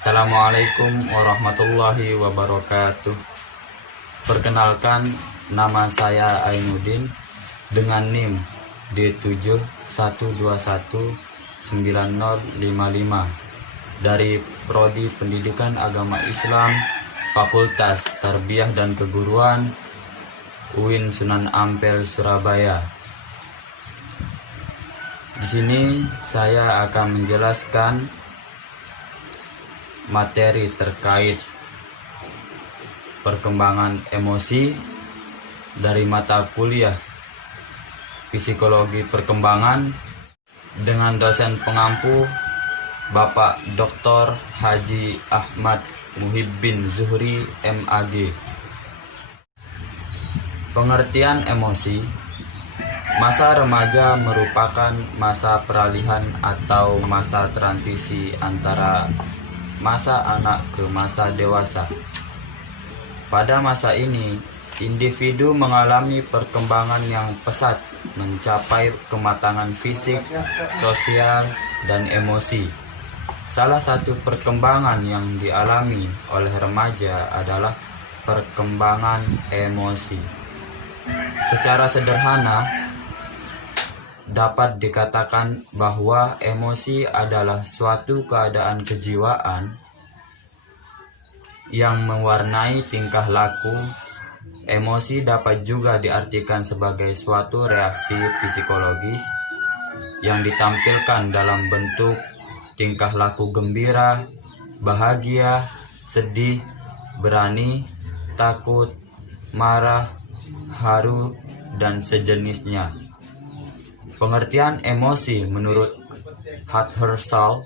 Assalamualaikum warahmatullahi wabarakatuh. Perkenalkan, nama saya Ainuddin dengan NIM D71219055 dari Prodi Pendidikan Agama Islam Fakultas Tarbiyah dan Keguruan UIN Sunan Ampel, Surabaya. Di sini saya akan menjelaskan materi terkait perkembangan emosi dari mata kuliah Psikologi Perkembangan dengan dosen pengampu Bapak Dr. Haji Ahmad Muhibbin Zuhri MAG. Pengertian emosi. Masa remaja merupakan masa peralihan atau masa transisi antara masa anak ke masa dewasa. Pada masa ini, individu mengalami perkembangan yang pesat, mencapai kematangan fisik, sosial, dan emosi. Salah satu perkembangan yang dialami oleh remaja adalah perkembangan emosi. Secara sederhana, dapat dikatakan bahwa emosi adalah suatu keadaan kejiwaan yang mewarnai tingkah laku. Emosi dapat juga diartikan sebagai suatu reaksi psikologis yang ditampilkan dalam bentuk tingkah laku gembira, bahagia, sedih, berani, takut, marah, haru, dan sejenisnya. Pengertian emosi menurut Hathershall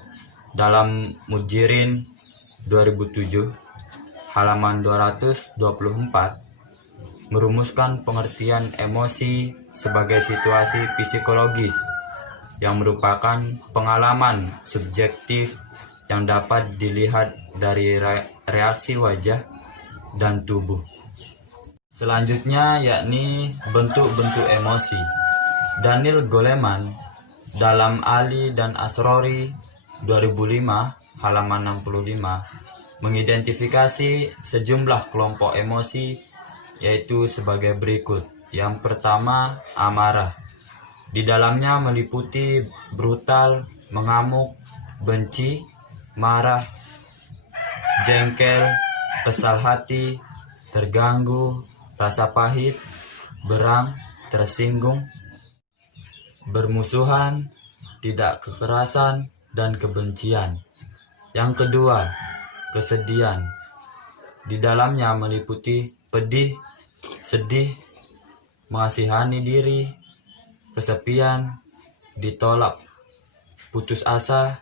dalam Mujirin 2007 halaman 224 merumuskan pengertian emosi sebagai situasi psikologis yang merupakan pengalaman subjektif yang dapat dilihat dari reaksi wajah dan tubuh. Selanjutnya yakni bentuk-bentuk emosi. Daniel Goleman dalam Ali dan Asrori 2005 halaman 65 mengidentifikasi sejumlah kelompok emosi yaitu sebagai berikut. Yang pertama, amarah. Di dalamnya meliputi brutal, mengamuk, benci, marah, jengkel, kesal hati, terganggu, rasa pahit, berang, tersinggung, bermusuhan, tidak kekerasan, dan kebencian. Yang kedua, kesedihan. Di dalamnya meliputi pedih, sedih, mengasihani diri, kesepian, ditolak, putus asa,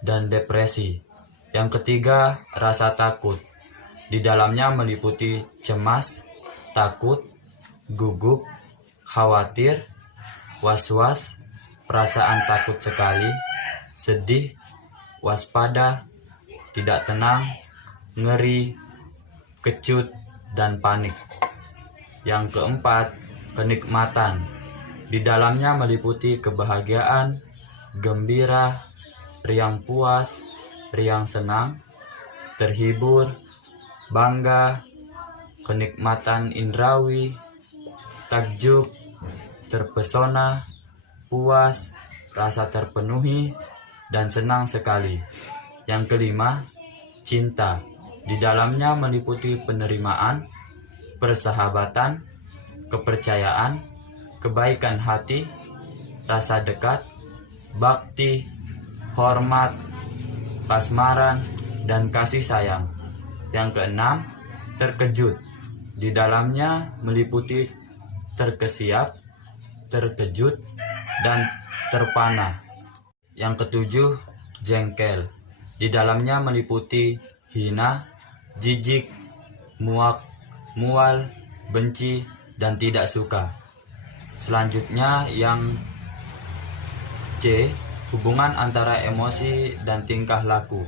dan depresi. Yang ketiga, rasa takut. Di dalamnya meliputi cemas, takut, gugup, khawatir, was-was, perasaan takut sekali, sedih, waspada, tidak tenang, ngeri, kecut, dan panik. Yang keempat, kenikmatan. Di dalamnya meliputi kebahagiaan, gembira, riang puas, riang senang, terhibur, bangga, kenikmatan indrawi, takjub, terpesona, puas, rasa terpenuhi, dan senang sekali. Yang kelima, cinta. Di dalamnya meliputi penerimaan, persahabatan, kepercayaan, kebaikan hati, rasa dekat, bakti, hormat, pasmaran, dan kasih sayang. Yang keenam, terkejut. Di dalamnya meliputi terkesiap, terkejut, dan terpana. Yang ketujuh, jengkel. Di dalamnya meliputi hina, jijik, muak, mual, benci, dan tidak suka. Selanjutnya yang C, hubungan antara emosi dan tingkah laku.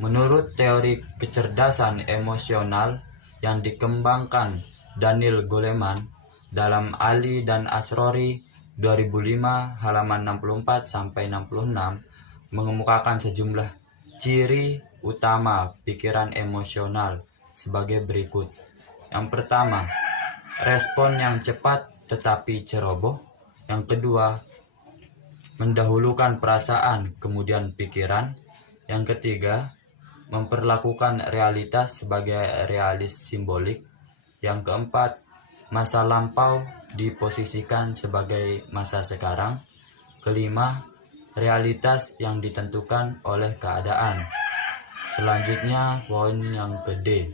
Menurut teori kecerdasan emosional yang dikembangkan Daniel Goleman dalam Ali dan Asrori 2005 halaman 64 sampai 66 mengemukakan sejumlah ciri utama pikiran emosional sebagai berikut. Yang pertama, respon yang cepat tetapi ceroboh. Yang kedua, mendahulukan perasaan kemudian pikiran. Yang ketiga, memperlakukan realitas sebagai realis simbolik. Yang keempat, masa lampau diposisikan sebagai masa sekarang. Kelima, realitas yang ditentukan oleh keadaan. Selanjutnya, poin yang ke-D,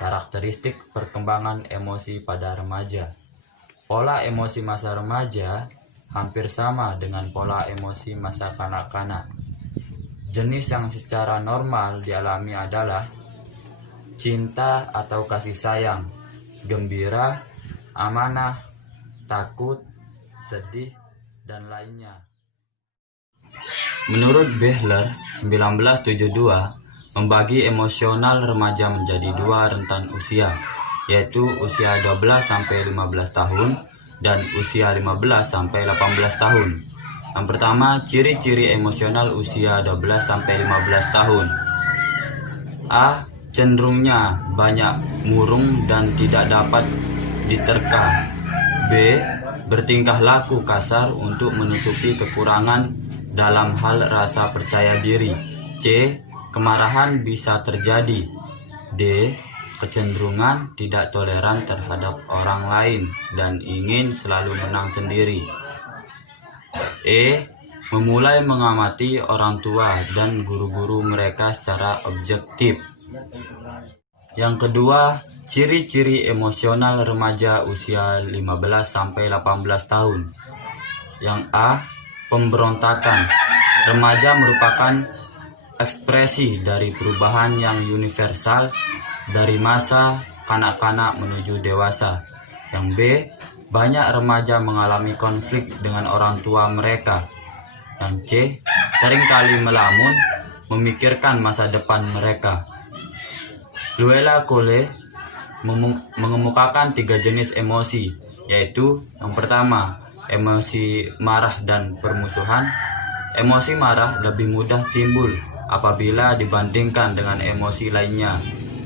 karakteristik perkembangan emosi pada remaja. Pola emosi masa remaja hampir sama dengan pola emosi masa kanak-kanak. Jenis yang secara normal dialami adalah cinta atau kasih sayang, gembira, amanah, takut, sedih, dan lainnya. Menurut Behler, 1972, membagi emosional remaja menjadi dua rentan usia, yaitu usia 12-15 tahun dan usia 15-18 tahun. Yang pertama, ciri-ciri emosional usia 12-15 tahun. A. Cenderungnya banyak murung dan tidak dapat diterka. B. Bertingkah laku kasar untuk menutupi kekurangan dalam hal rasa percaya diri. C. Kemarahan bisa terjadi. D. Kecenderungan tidak toleran terhadap orang lain dan ingin selalu menang sendiri. E. Memulai mengamati orang tua dan guru-guru mereka secara objektif. Yang kedua, ciri-ciri emosional remaja usia 15-18 tahun. Yang A. Pemberontakan. Remaja merupakan ekspresi dari perubahan yang universal dari masa kanak-kanak menuju dewasa. Yang B. Banyak remaja mengalami konflik dengan orang tua mereka. Yang C. Seringkali melamun, memikirkan masa depan mereka. Luella Cole mengemukakan 3 jenis emosi, yaitu yang pertama, emosi marah dan permusuhan. Emosi marah lebih mudah timbul apabila dibandingkan dengan emosi lainnya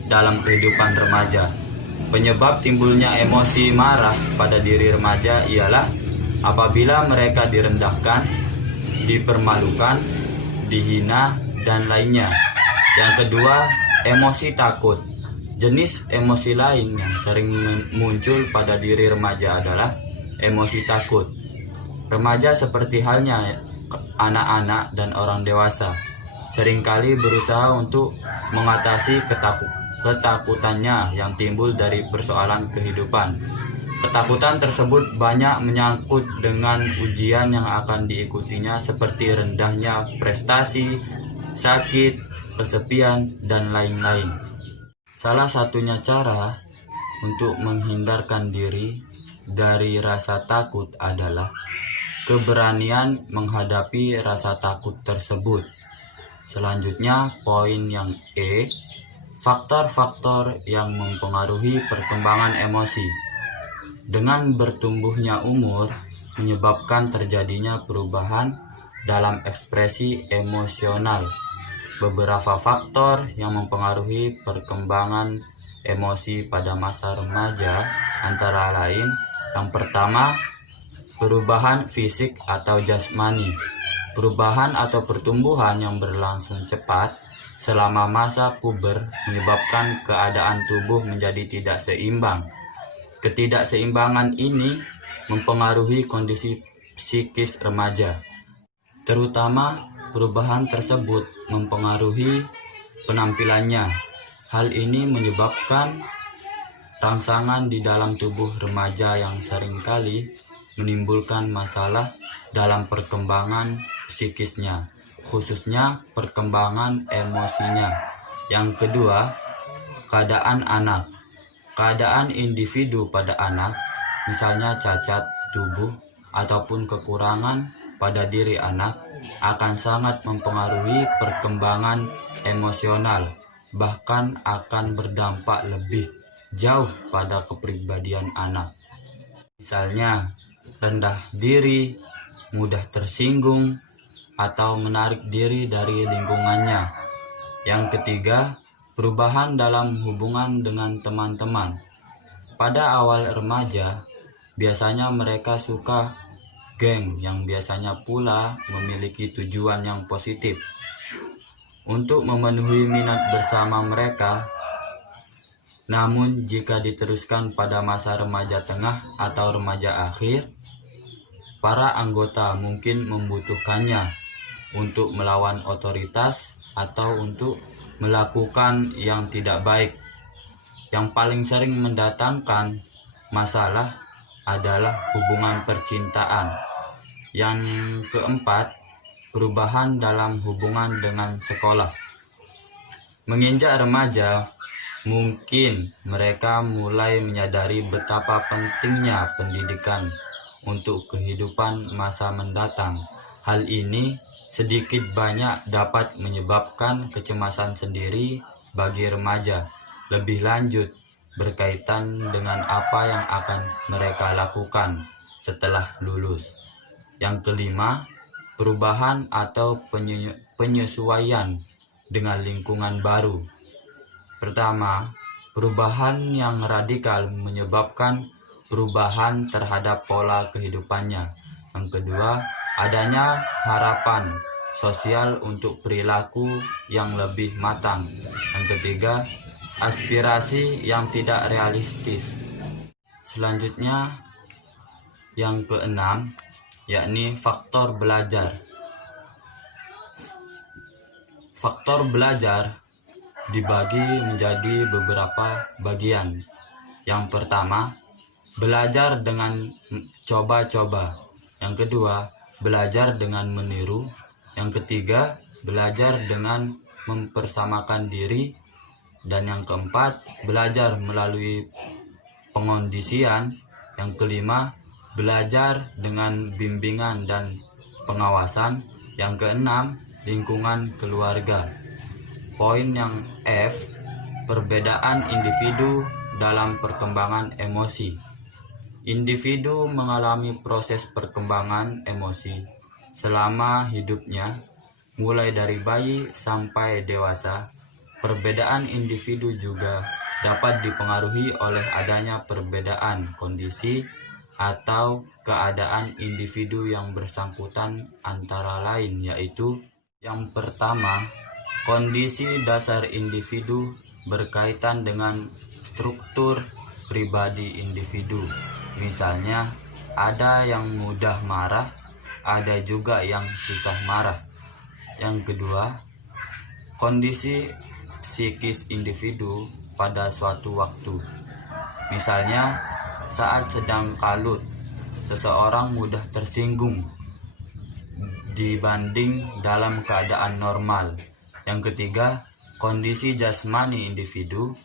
dalam kehidupan remaja. Penyebab timbulnya emosi marah pada diri remaja ialah apabila mereka direndahkan, dipermalukan, dihina, dan lainnya. Yang kedua, emosi takut. Jenis emosi lain yang sering muncul pada diri remaja adalah emosi takut. Remaja seperti halnya anak-anak dan orang dewasa seringkali berusaha untuk mengatasi ketakutannya yang timbul dari persoalan kehidupan. Ketakutan tersebut banyak menyangkut dengan ujian yang akan diikutinya seperti rendahnya prestasi, sakit, kesepian, dan lain-lain. Salah satunya cara untuk menghindarkan diri dari rasa takut adalah keberanian menghadapi rasa takut tersebut. Selanjutnya, poin yang E, faktor-faktor yang mempengaruhi perkembangan emosi. Dengan bertumbuhnya umur, menyebabkan terjadinya perubahan dalam ekspresi emosional. Beberapa faktor yang mempengaruhi perkembangan emosi pada masa remaja antara lain, yang pertama, perubahan fisik atau jasmani. Perubahan atau pertumbuhan yang berlangsung cepat selama masa puber menyebabkan keadaan tubuh menjadi tidak seimbang. Ketidakseimbangan ini mempengaruhi kondisi psikis remaja. Terutama perubahan tersebut mempengaruhi penampilannya. Hal ini menyebabkan rangsangan di dalam tubuh remaja yang seringkali menimbulkan masalah dalam perkembangan psikisnya, khususnya perkembangan emosinya. Yang kedua, keadaan anak. Keadaan individu pada anak, misalnya cacat tubuh ataupun kekurangan pada diri anak, akan sangat mempengaruhi perkembangan emosional, bahkan akan berdampak lebih jauh pada kepribadian anak. Misalnya, rendah diri, mudah tersinggung, atau menarik diri dari lingkungannya. Yang ketiga, perubahan dalam hubungan dengan teman-teman. Pada awal remaja, biasanya mereka suka geng yang biasanya pula memiliki tujuan yang positif untuk memenuhi minat bersama mereka. Namun jika diteruskan pada masa remaja tengah atau remaja akhir, para anggota mungkin membutuhkannya untuk melawan otoritas atau untuk melakukan yang tidak baik. Yang paling sering mendatangkan masalah adalah hubungan percintaan. Yang keempat, perubahan dalam hubungan dengan sekolah. Menginjak remaja, mungkin mereka mulai menyadari betapa pentingnya pendidikan untuk kehidupan masa mendatang. Hal ini sedikit banyak dapat menyebabkan kecemasan sendiri bagi remaja, lebih lanjut berkaitan dengan apa yang akan mereka lakukan setelah lulus. Yang kelima, perubahan atau penyesuaian dengan lingkungan baru. Pertama, perubahan yang radikal menyebabkan perubahan terhadap pola kehidupannya. Yang kedua, adanya harapan sosial untuk perilaku yang lebih matang. Yang ketiga, aspirasi yang tidak realistis. Selanjutnya, yang keenam, yakni faktor belajar. Faktor belajar dibagi menjadi beberapa bagian. Yang pertama, belajar dengan coba-coba. Yang kedua, belajar dengan meniru. Yang ketiga, belajar dengan mempersamakan diri. Dan yang keempat, belajar melalui pengondisian. Yang kelima, belajar dengan bimbingan dan pengawasan. Yang keenam, lingkungan keluarga. Poin yang F, perbedaan individu dalam perkembangan emosi. Individu mengalami proses perkembangan emosi selama hidupnya, mulai dari bayi sampai dewasa. Perbedaan individu juga dapat dipengaruhi oleh adanya perbedaan kondisi atau keadaan individu yang bersangkutan, antara lain yaitu: yang pertama, kondisi dasar individu berkaitan dengan struktur pribadi individu. Misalnya, ada yang mudah marah, ada juga yang susah marah. Yang kedua, kondisi psikis individu pada suatu waktu. Misalnya, saat sedang kalut, seseorang mudah tersinggung dibanding dalam keadaan normal. Yang ketiga, kondisi jasmani individu.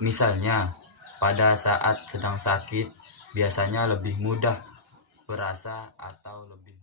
Misalnya, pada saat sedang sakit, biasanya lebih mudah berasa atau lebih